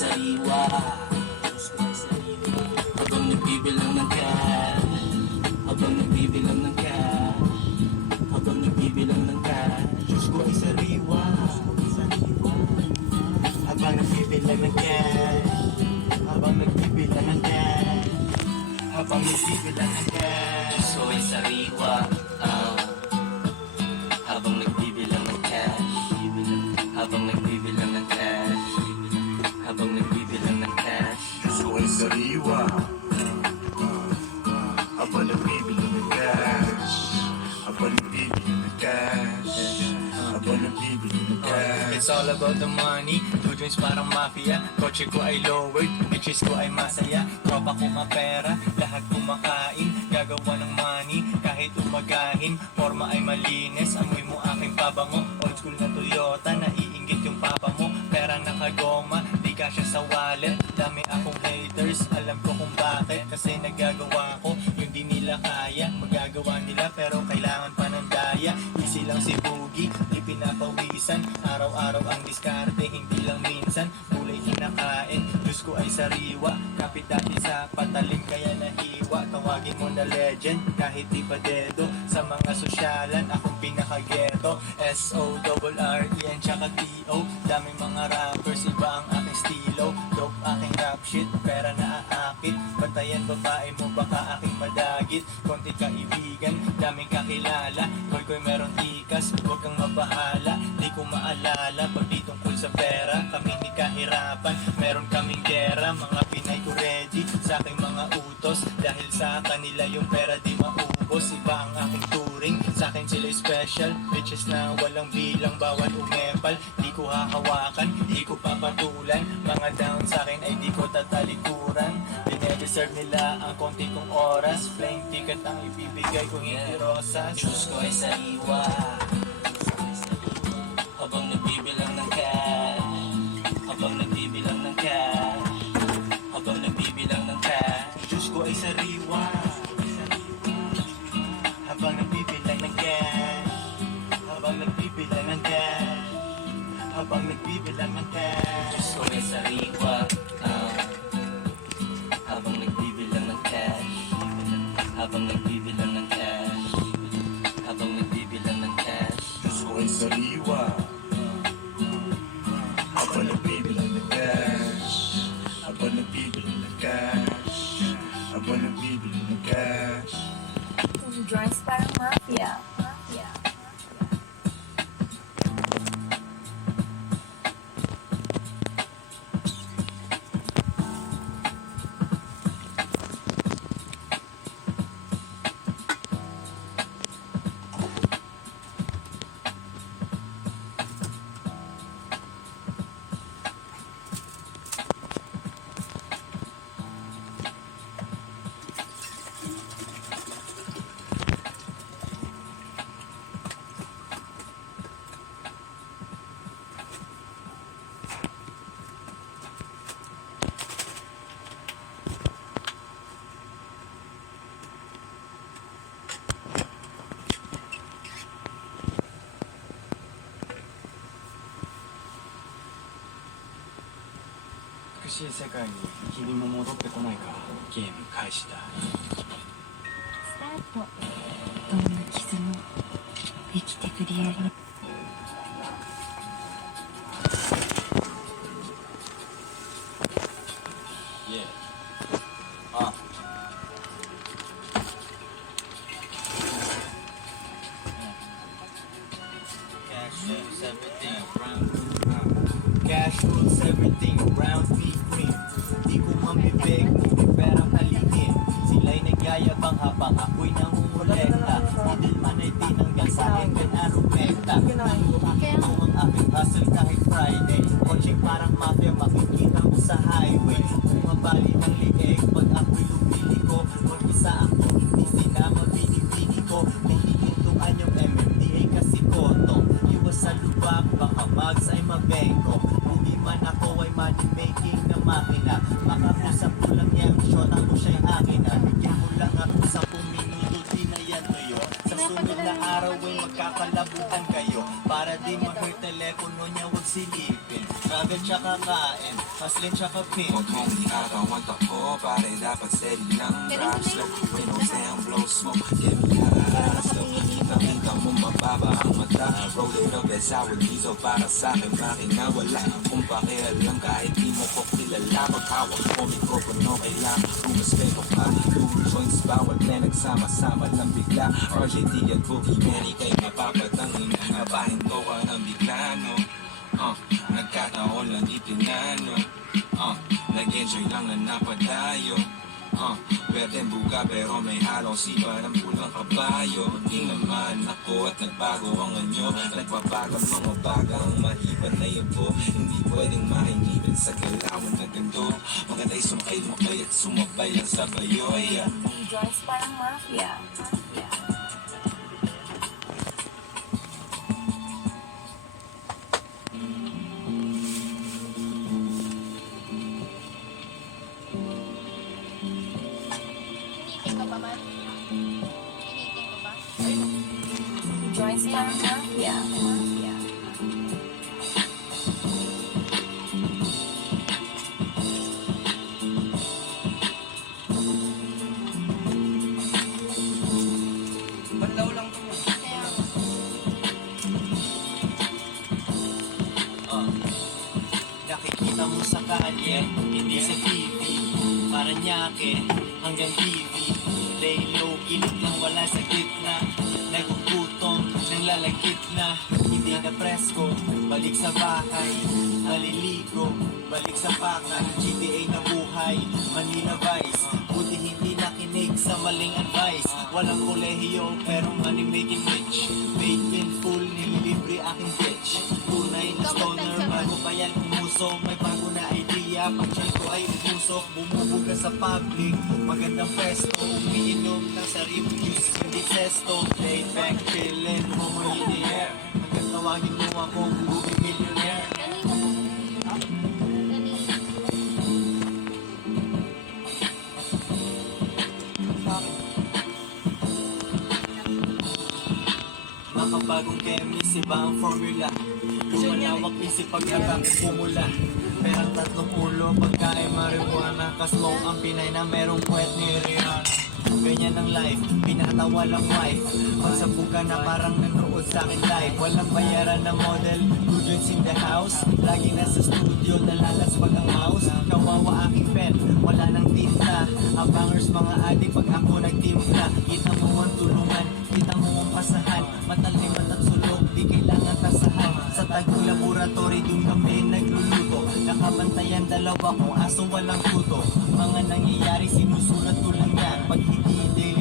sariwa. Habang nagbibilang ng cash, habang nagbibilang ng cash, habang nagbibilang ng cash, Diyos ko ay sariwa. Habang nagbibilang ng cash, habang nagbibilang ng cash, habang nagbibilang ng cash, Diyos ko ay sariwa. Habang nagbibilang ng cash, habang nagbibilang ng cash, habang nagbibilang ng cash, Diyos ko ay sariwa. Habang nagbibilang ng cash, habang nagbibilang ng cash, habang nagbibilang ng cash. It's all about the money. Two joints parang mafia. Kotse ko ay lowered, bitches ko ay masaya. Tropa ko mapera, lahat kumakain. Gagawa ng money, kahit umagahin. Forma ay malinis, amoy mo aking pabango. Old school na Toyota, naiinggit yung papa mo. Pera nakagoma, di kasya sa wallet. Dami akong haters, alam ko kung bakit. Kasi nagagawa ko, yung di nila kaya. Magagawa nila pero kailangan pa ng daya. Easy lang si Boogie, di pinapawisan. Araw-araw ang diskarte, hindi lang minsan. Kulay kinakain, Diyos ko ay sariwa. Kapit dati sa patalim kaya nahiwa. Tawagin mo na legend, kahit di pa dedo. Sa mga sosyalan, akong pinaka-ghetto. S-O-R-R-E-N tsaka T-O. Daming mga rappers, iba ang aking stilo. Dope aking rap shit, pera na aakit. Bantayan babae mo, baka aking madagit. Konti kaibigan, daming kakilala. Boy ko'y meron ikas, huwag kang mabahala. Di ko maalala, pag di tungkol sa pera. Kami ni kahirapan, meron kaming gera. Mga Pinay ko ready, sa aking mga utos. Dahil sa kanila yung pera di maubos. Iba ang aking turing, sa akin sila special. Bitches na walang bilang, bawal umepal. Di ko hahawakan, di ko papatulan. Mga down sa akin ay di ko tatalikuran. Dinedeserve nila ang konti kong oras. Flying ticket ang ibibigay kung hindi rosas. Diyos ko ay sariwa. Habang nagbibilang ng cash, habang nagbibilang ng cash, habang nagbibilang ng cash, Diyos ko ay sariwa. Habang nagbibilang ng cash, habang nagbibilang ng cash, habang nagbibilang ng cash, Diyos ko ay sariwa. Habang nagbibilang ng cash, habang nagbibilang ng cash, habang nagbibilang ng cash, Diyos ko ay sariwa. Habang nagbibilang ng cash, habang nagbibilang ng cash, habang nagbibilang ng cash. Two joints parang mafia.美しい世界に君も戻ってこないか。ゲーム開始だ。スタート。どんな傷も生きてくりやり。Cash rules everything around me, queen. Di ko mambibig, may perang halingin. Sila'y nagyayabang habang ako'y nangungulekta. Idil man ay tinanggal sa akin, pinarumekta. Nakikita mo ang aking hustle kahit Friday. Coaching parang mafia, makikita mo sa highway. Bumabali ng lieg, pag ako'y lumiliko. Mag-isa ako, hindi sinama binibini ko. Hinihintuan yung MMDA kasi koto. Iwas sa lubak, baka mags ay mabengko. Hindi man ako ay money making na makina. Makakusap ko lang niyang shot, ako siya'y akin na. Bigyan mo lang ako 10 minuto, di na yan ngayon. Sa sunod na araw ay magkakalabutan kayo. Para di mag-hurt telepono niya, wag silipin. Grabe agad siya kakain. Maslin siya kapin. Huwag mong iarawan ako, pare dapat steady lang rap slow. Windows down, blow smoke, give me high slow. Kita mo mababa ang mata, roll it up as sour diesel. Para sa'kin makina wala akong pakialam kahit di mo ko kilala. Maghawak ko mikropono, kailangan rumaspeto ka. Two joints, bawat na nagsama-sama lang bigla. RJT at Boogie Manny kay mapapatangin. Kapahin ko ka ng bigla, no? Nagkataon lang itinano. Nag-enjoy lang na napadayo. Pwedeng buga pero may halong sipa ng pulang kabayo. Di naman ako at nagbago ang anyo. Nagbabagang mga bagang mahipan na yabo. Hindi pwedeng mahinipin sa galawan na ganito. Maganda'y sumakay at sumabay lang sa bayoy. Joyce parang mafia. Kiniting ka ba, man? Kiniting ko ba? Joyce parang mafia. Kaya, Nakikita mo sa kalye, hindi sa TV. Paranaque hanggang TV. Lay low, kilit lang wala sa gitna. Nagugutom, nang lalagit na. Hindi na presko, balik sa bahay. Naliligo, balik sa bakal. GTA na buhay, Manila Vice. Buti hindi nakinig sa maling advice. Walang kolehiyo, pero money making rich. Paid in full, nililibre aking bitch. Tunay na stoner, bago pa yan umuso. May bago na idea, pag-chill ko ay umusok. Bumubuga sa public, magandang pwesto. Umiinom ng sariwang juice, hindi sesto. Laid back, chillin', homo in the air. Hanggang tawagin mo akong movie millionaire. Makabagong chemist, iba ang formula. Lumalawak isip pag nagkakit pumula. Perang tatlong ulo, pagkain marijuana. Kasmoke ang Pinay na merong puwet ni Rihanna. Ganyan ang life, pinatawa lang wife. Pagsabog ka na parang nanood sa akin live. Walang bayaran na model, good joints in the house. Lagi nasa studio, nalalas pag ang mouse. Kawawa aking pen, wala nang tinta. Abangers mga adik pag ako nagtimpla. Kita mo ang tulungan, kita mo ang pasahan. Matalimat at sulok, di kailangan tasahan. Sa tagong laboratory, dun kami nagluluto. Nakabantayan dalawa kong aso walang tuto. Mga nangyayari, sinusulat ko lang yan. Pag hindi daily